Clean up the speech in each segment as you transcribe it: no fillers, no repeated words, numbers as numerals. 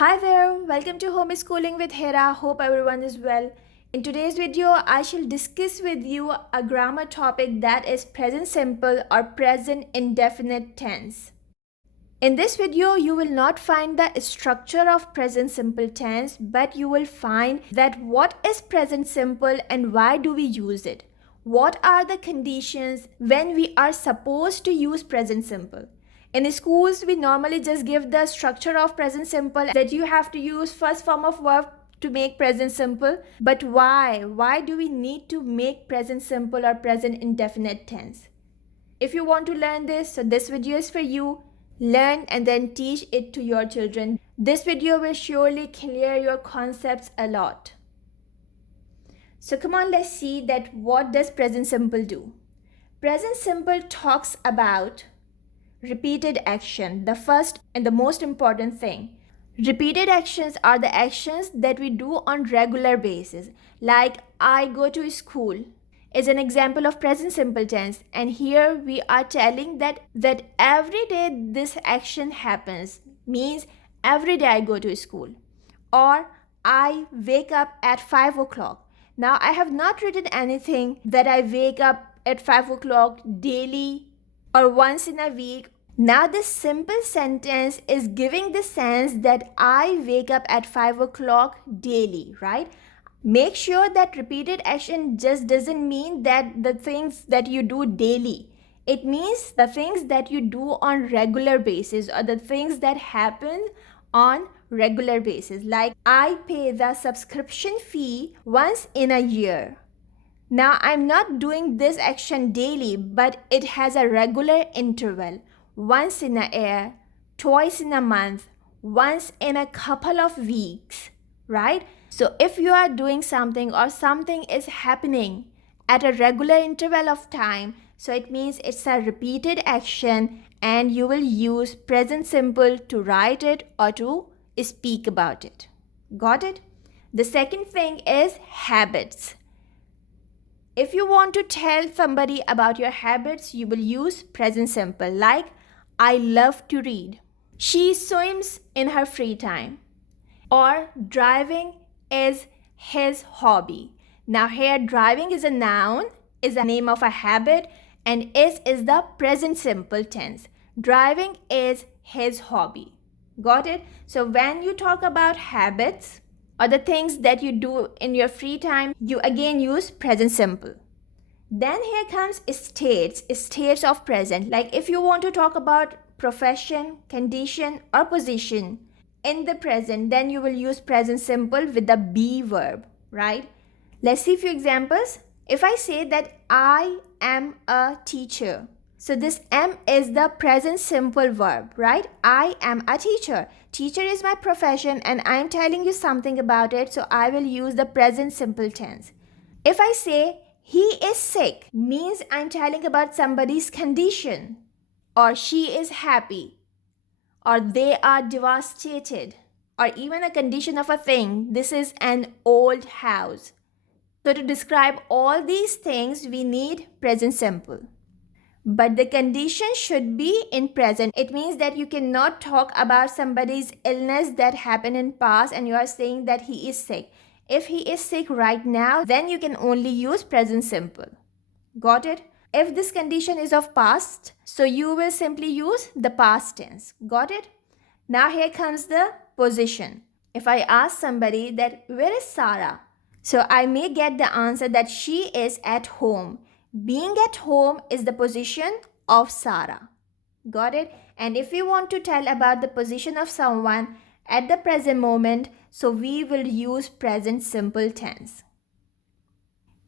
Hi there, welcome to Homeschooling with Hira. Hope everyone is well. In today's video, I shall discuss with you a grammar topic that is present simple or present indefinite tense. In this video, you will not find the structure of present simple tense, but you will find that what is present simple and why do we use it? What are the conditions when we are supposed to use present simple? In the schools, we normally just give the structure of present simple that you have to use first form of verb to make present simple. But why? Why do we need to make present simple or present indefinite tense? If you want to learn this, so this video is for you. Learn and then teach it to your children. This video will surely clear your concepts a lot. So come on, let's see that what does present simple do? Present simple talks about repeated action, the first and the most important thing. Repeated actions are the actions that we do on regular basis. Like I go to school is an example of present simple tense, and here we are telling that every day this action happens, means every day I go to school. Or I wake up at 5 o'clock. Now I have not written anything that I wake up at 5 o'clock daily or once in a week. Now this simple sentence is giving the sense that I wake up at 5 o'clock daily, right? Make sure that repeated action just doesn't mean that the things that you do daily. It means the things that you do on regular basis or the things that happen on regular basis. Like I pay the subscription fee once in a year. Now I'm not doing this action daily, but it has a regular interval. Once in a year, twice in a month, once in a couple of weeks, right? So if you are doing something or something is happening at a regular interval of time, so it means it's a repeated action and you will use present simple to write it or to speak about it. Got it? The second thing is habits. If you want to tell somebody about your habits, you will use present simple. Like, I love to read. She swims in her free time. Or driving is his hobby. Now here driving is a noun, is a name of a habit, and is the present simple tense. Driving is his hobby. Got it? So when you talk about habits or the things that you do in your free time, you again use present simple. Then here comes states of present. Like if you want to talk about profession, condition, or position in the present, then you will use present simple with the be verb, right? Let's see a few examples. If I say that I am a teacher, so this am is the present simple verb, right? I am a teacher. Teacher is my profession and I'm telling you something about it, so I will use the present simple tense. If I say he is sick, means I'm telling about somebody's condition, or she is happy, or they are devastated, or even a condition of a thing. This is an old house. So to describe all these things, we need present simple. But the condition should be in present. It means that you cannot talk about somebody's illness that happened in past and you are saying that he is sick. If he is sick right now, then you can only use present simple. Got it? If this condition is of past, so you will simply use the past tense. Got it? Now here comes the position. If I ask somebody that where is Sarah? So I may get the answer that she is at home. Being at home is the position of Sarah. Got it? And if we want to tell about the position of someone at the present moment, so we will use present simple tense.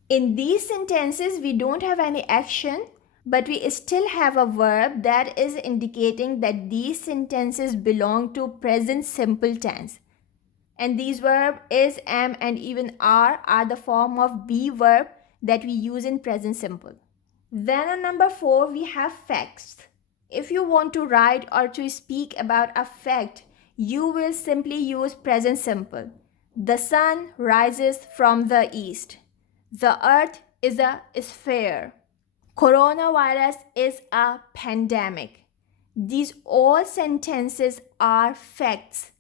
In these sentences, we don't have any action, but we still have a verb that is indicating that these sentences belong to present simple tense. And these verbs is, am, and even are the form of be verb that we use in present simple. Then on number 4, we have facts. If you want to write or to speak about a fact, you will simply use present simple. The sun rises from the east. The earth is a sphere. Coronavirus is a pandemic. These all sentences are facts.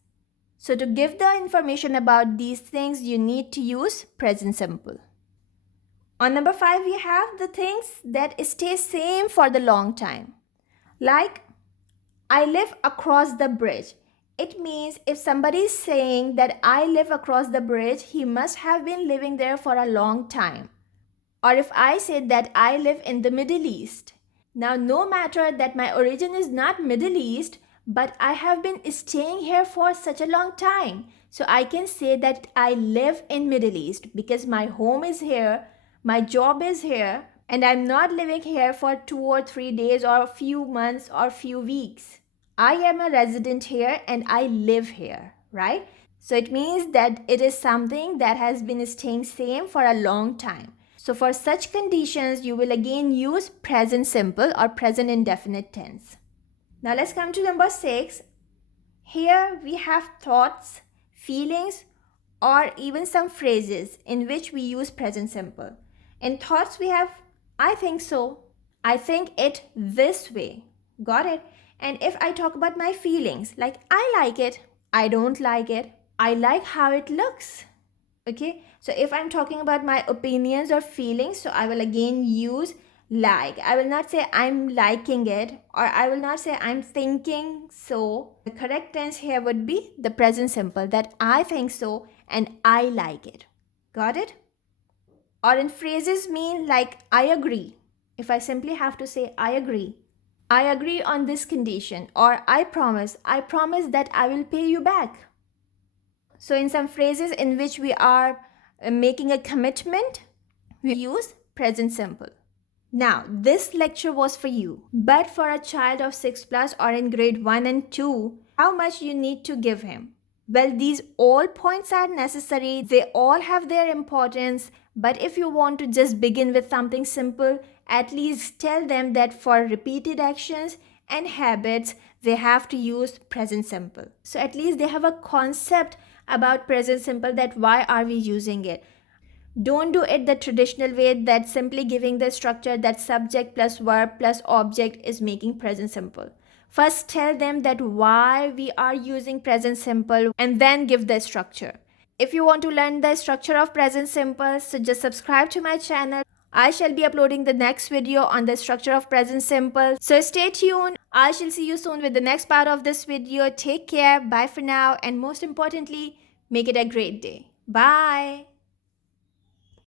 So to give the information about these things, you need to use present simple. On number 5, we have the things that stay same for the long time. Like, I live across the bridge. It means if somebody is saying that I live across the bridge, he must have been living there for a long time. Or if I say that I live in the Middle East. Now, no matter that my origin is not Middle East, but I have been staying here for such a long time. So I can say that I live in Middle East because my home is here, my job is here, and I'm not living here for 2 or 3 days or a few months or few weeks. I am a resident here and I live here, right? So it means that it is something that has been staying same for a long time. So for such conditions, you will again use present simple or present indefinite tense. Now let's come to number 6. Here we have thoughts, feelings, or even some phrases in which we use present simple. In thoughts, we have I think so, I think it this way. Got it? And if I talk about my feelings, like I like it, I don't like it, I like how it looks. Okay, so if I'm talking about my opinions or feelings, so I will again use like. I will not say I'm liking it, or I will not say I'm thinking so. The correct tense here would be the present simple, that I think so and I like it. Got it? Or in phrases mean like I agree. If I simply have to say I agree on this condition, or I promise that I will pay you back. So in some phrases in which we are making a commitment, we use present simple. Now, this lecture was for you, but for a child of 6 plus or in grade 1 and 2, how much you need to give him? Well, these all points are necessary. They all have their importance. But if you want to just begin with something simple, at least tell them that for repeated actions and habits, they have to use present simple. So at least they have a concept about present simple, that why are we using it. Don't do it the traditional way, that simply giving the structure that subject plus verb plus object is making present simple. First tell them that why we are using present simple and then give the structure. If you want to learn the structure of present simple, so just subscribe to my channel. I shall be uploading the next video on the structure of present simple. So stay tuned. I shall see you soon with the next part of this video. Take care. Bye for now. And most importantly, make it a great day. Bye.